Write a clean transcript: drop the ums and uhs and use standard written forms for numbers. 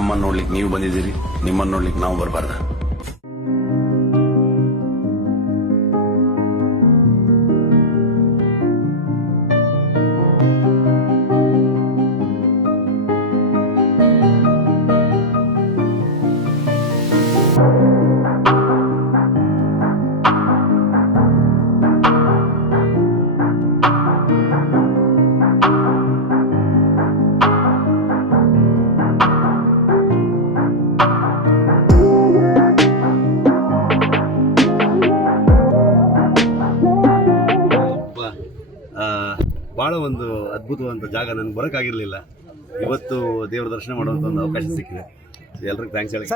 ನಮ್ಮನ್ನು ನೋಡ್ಲಿಕ್ಕೆ ನೀವು ಬಂದಿದ್ದೀರಿ, ನಿಮ್ಮನ್ನು ನೋಡ್ಲಿಕ್ಕೆ ನಾವು ಬರಬಾರ್ದ? ಭಾಳ ಒಂದು ಅದ್ಭುತವಾದಂಥ ಜಾಗ, ನನಗೆ ಬರೋಕ್ಕಾಗಿರಲಿಲ್ಲ. ಇವತ್ತು ದೇವರ ದರ್ಶನ ಮಾಡುವಂಥ ಒಂದು ಅವಕಾಶ ಸಿಕ್ಕಿದೆ. ಎಲ್ರಿಗೂ ಥ್ಯಾಂಕ್ಸ್ ಹೇಳಿ.